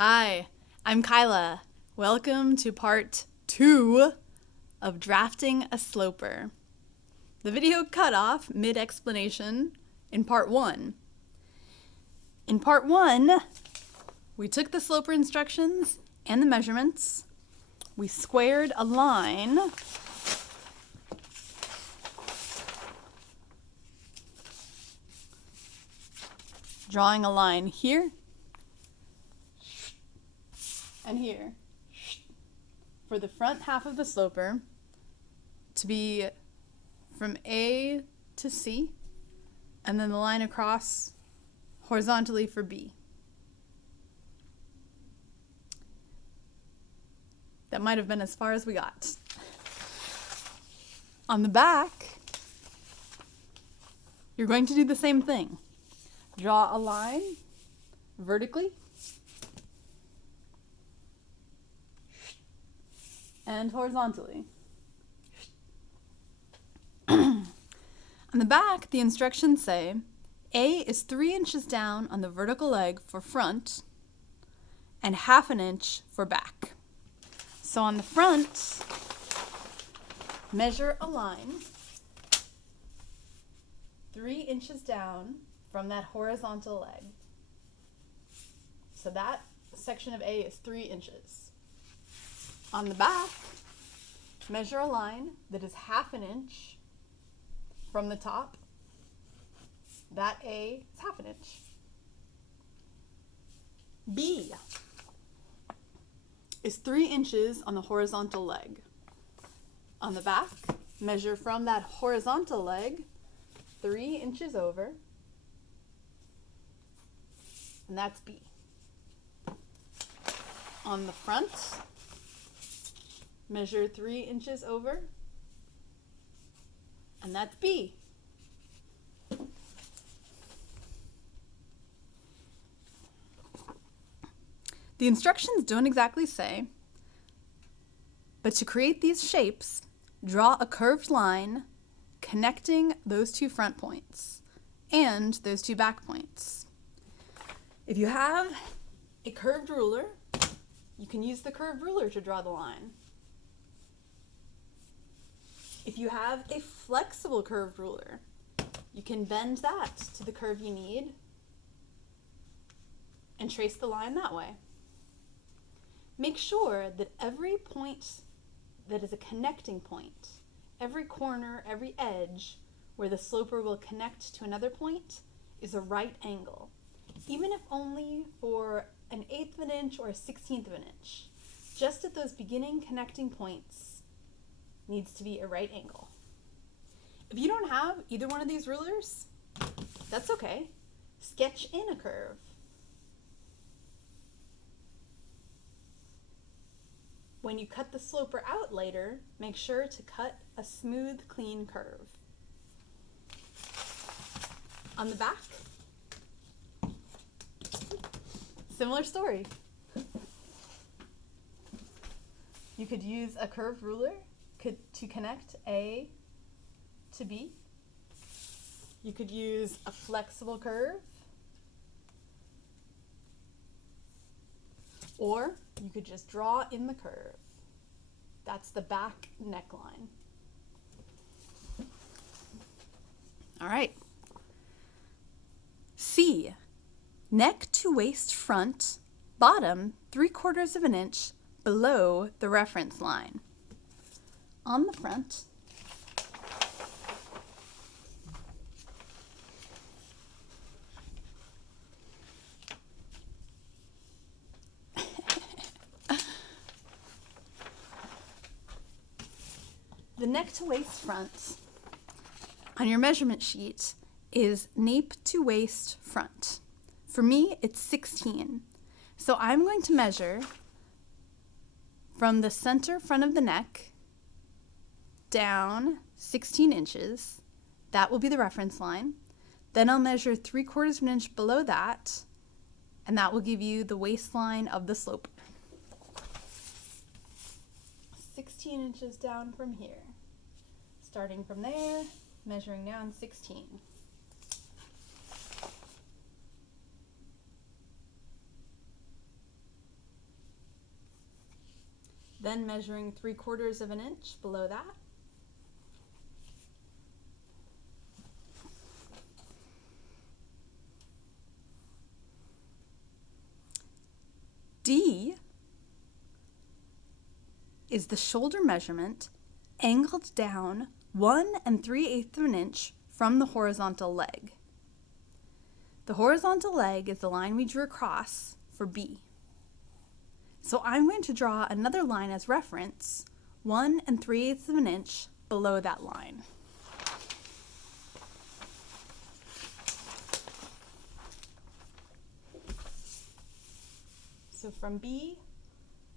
Hi, I'm Kyla. Welcome to part 2 of drafting a sloper. The video cut off mid-explanation in part 1. In part 1, we took the sloper instructions and the measurements. We squared a line drawing a line here and here for the front half of the sloper to be from A to C, and then the line across horizontally for B. That might have been as far as we got. On the back, you're going to do the same thing. Draw a line vertically and horizontally. On the back, the instructions say A is 3 inches down on the vertical leg for front and 1/2 inch for back. So on the front, measure a line 3 inches down from that horizontal leg. So that section of A is 3 inches. On the back, measure a line that is 1/2 inch from the top. That A is 1/2 inch. B is 3 inches on the horizontal leg. On the back, measure from that horizontal leg 3 inches over, and that's B. On the front, measure 3 inches over, and that's B. The instructions don't exactly say, but to create these shapes, draw a curved line connecting those 2 front points and those 2 back points. If you have a curved ruler, you can use the curved ruler to draw the line. If you have a flexible curved ruler, you can bend that to the curve you need and trace the line that way. Make sure that every point that is a connecting point, every corner, every edge where the sloper will connect to another point is a right angle, even if only for 1/8 of an inch or 1/16 of an inch. Just at those beginning connecting points needs to be a right angle. If you don't have either one of these rulers, that's okay. Sketch in a curve. When you cut the sloper out later, make sure to cut a smooth, clean curve. On the back, similar story. You could use a curved ruler to connect A to B. You could use a flexible curve, or you could just draw in the curve. That's the back neckline. All right. C, neck to waist front, bottom 3/4 of an inch below the reference line. On the front, the neck to waist front on your measurement sheet is nape to waist front. For me, it's 16. So I'm going to measure from the center front of the neck down 16 inches. That will be the reference line. Then I'll measure 3/4 of an inch below that, and that will give you the waistline of the sloper. 16 inches down from here. Starting from there, measuring down 16. then measuring 3/4 of an inch below that. D is the shoulder measurement angled down 1 3/8 of an inch from the horizontal leg. The horizontal leg is the line we drew across for B. So I'm going to draw another line as reference, 1 3/8 of an inch below that line. So from B,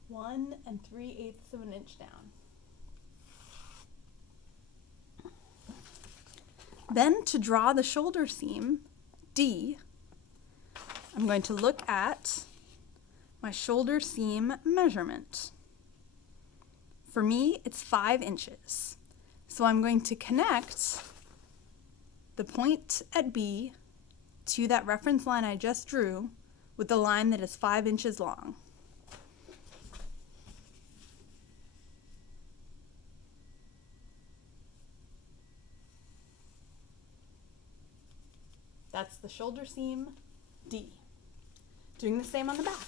1 3/8 of an inch down. Then to draw the shoulder seam, D, I'm going to look at my shoulder seam measurement. For me, it's 5 inches. So I'm going to connect the point at B to that reference line I just drew with the line that is 5 inches long. That's the shoulder seam, D. Doing the same on the back.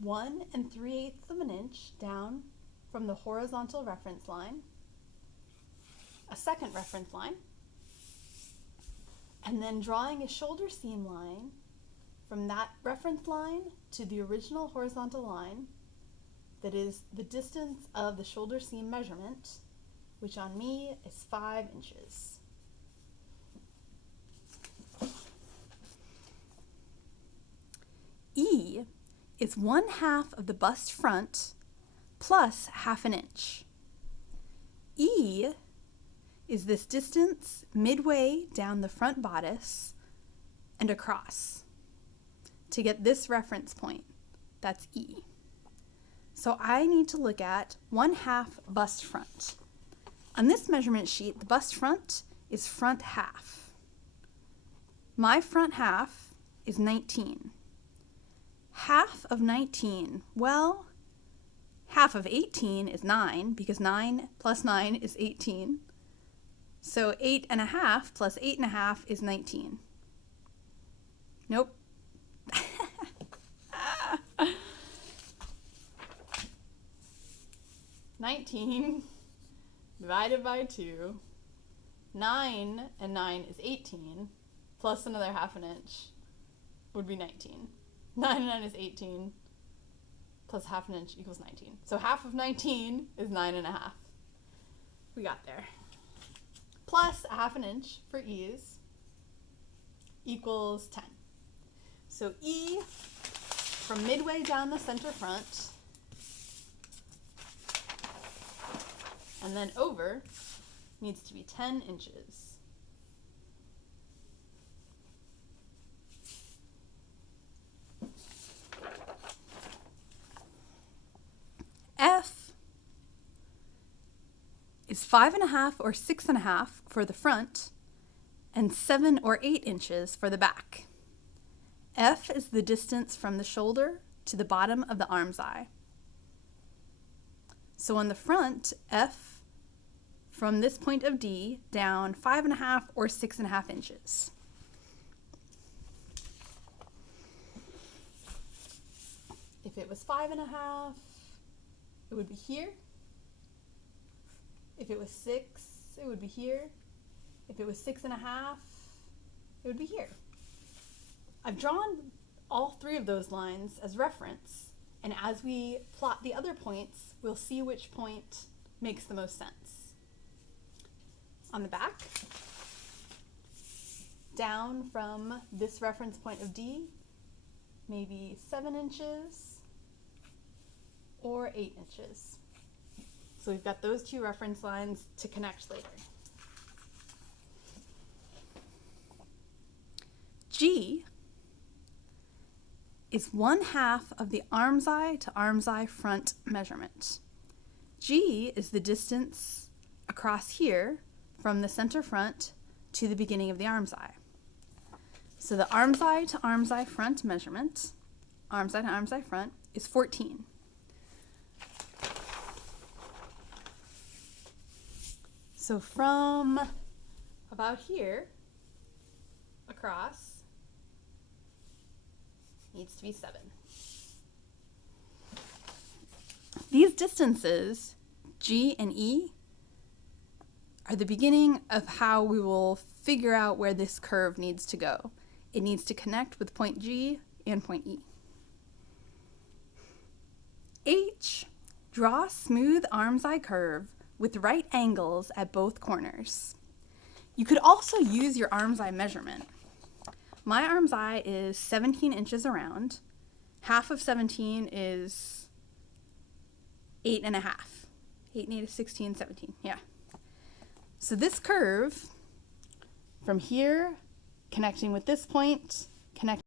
1 3/8 of an inch down from the horizontal reference line, a second reference line, and then drawing a shoulder seam line from that reference line to the original horizontal line that is the distance of the shoulder seam measurement, which on me is 5 inches. E is 1/2 of the bust front plus 1/2 an inch. E is this distance midway down the front bodice and across to get this reference point. That's E. So I need to look at 1/2 bust front. On this measurement sheet, the bust front is front half. My front half is 19. Half of 19, well, half of 18 is 9 because 9 plus 9 is 18. So 8.5 plus 8.5 is 19. Nope. 19 divided by 2, 9 and 9 is 18, plus another 1/2 an inch would be 19. 9 and 9 is 18, plus 1/2 an inch equals 19. So half of 19 is 9.5. We got there. Plus 1/2 an inch for ease equals 10. So E from midway down the center front and then over needs to be 10 inches. F is 5.5 or 6.5 for the front and 7 or 8 inches for the back. F is the distance from the shoulder to the bottom of the armscye. So on the front, F from this point of D down 5.5 or 6.5 inches. If it was 5.5, it would be here. If it was 6, it would be here. If it was 6.5, it would be here. I've drawn all 3 of those lines as reference, and as we plot the other points, we'll see which point makes the most sense. On the back, down from this reference point of D, maybe 7 inches or 8 inches. So we've got those 2 reference lines to connect later. G is 1/2 of the armscye to armscye front measurement. G is the distance across here from the center front to the beginning of the armscye. So the armscye to armscye front measurement, armscye to armscye front, is 14. So from about here across needs to be 7. These distances, G and E, are the beginning of how we will figure out where this curve needs to go. It needs to connect with point G and point E. H, draw a smooth armscye curve with right angles at both corners. You could also use your armscye measurement. My armscye is 17 inches around. Half of 17 is 8 and a half. 8 and 8 is 16, 17, yeah. So this curve from here, connecting with this point, connecting